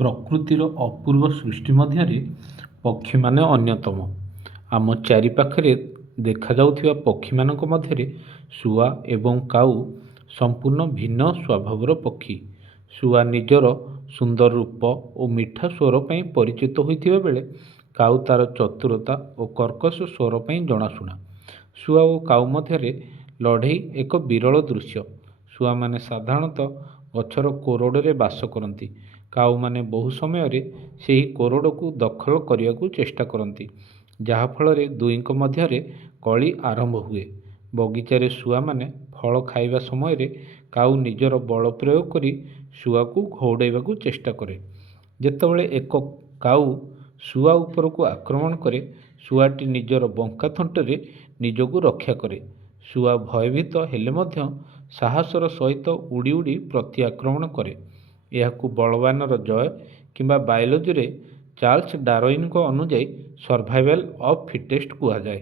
ପ୍ରକୃତିର ଅପୂର୍ବ ସୃଷ୍ଟି ମଧ୍ୟରେ ପକ୍ଷୀମାନେ ଅନ୍ୟତମ। ଆମ ଚାରିପାଖରେ ଦେଖାଯାଉଥିବା ପକ୍ଷୀମାନଙ୍କ ମଧ୍ୟରେ ଶୁଆ ଏବଂ କାଉ ସମ୍ପୂର୍ଣ୍ଣ ଭିନ୍ନ ସ୍ୱଭାବର ପକ୍ଷୀ। ଶୁଆ ନିଜର ସୁନ୍ଦର ରୂପ ଓ ମିଠା ସ୍ୱର ପାଇଁ ପରିଚିତ ହୋଇଥିବା ବେଳେ କାଉ ତା'ର ଚତୁରତା ଓ କର୍କଶ ସ୍ୱର ପାଇଁ ଜଣାଶୁଣା। ଶୁଆ ଓ କାଉ ମଧ୍ୟରେ ଲଢ଼େଇ ଏକ ବିରଳ ଦୃଶ୍ୟ। ଶୁଆମାନେ ସାଧାରଣତଃ ଗଛର କୋରଡ଼ରେ ବାସ କରନ୍ତି। କାଉମାନେ ବହୁ ସମୟରେ ସେହି କୋରଡ଼କୁ ଦଖଲ କରିବାକୁ ଚେଷ୍ଟା କରନ୍ତି, ଯାହାଫଳରେ ଦୁହିଁଙ୍କ ମଧ୍ୟରେ କଳି ଆରମ୍ଭ ହୁଏ। ବଗିଚାରେ ଶୁଆମାନେ ଫଳ ଖାଇବା ସମୟରେ କାଉ ନିଜର ବଳ ପ୍ରୟୋଗ କରି ଶୁଆକୁ ଘଉଡ଼ାଇବାକୁ ଚେଷ୍ଟା କରେ। ଯେତେବେଳେ ଏକ କାଉ ଶୁଆ ଉପରକୁ ଆକ୍ରମଣ କରେ, ଶୁଆଟି ନିଜର ବଙ୍କା ଥଣ୍ଟରେ ନିଜକୁ ରକ୍ଷା କରେ। ଶୁଆ ଭୟଭୀତ ହେଲେ ମଧ୍ୟ ସାହସର ସହିତ ଉଡ଼ି ଉଡ଼ି ପ୍ରତି ଆକ୍ରମଣ କରେ। ଏହାକୁ ବଳବାନର ଜୟ କିମ୍ବା ବାୟୋଲୋଜିରେ ଚାର୍ଲ୍ସ ଡାରଉଇନଙ୍କ ଅନୁଯାୟୀ ସର୍ଭାଇଭାଲ୍ ଅଫ୍ ଫିଟେଷ୍ଟ କୁହାଯାଏ।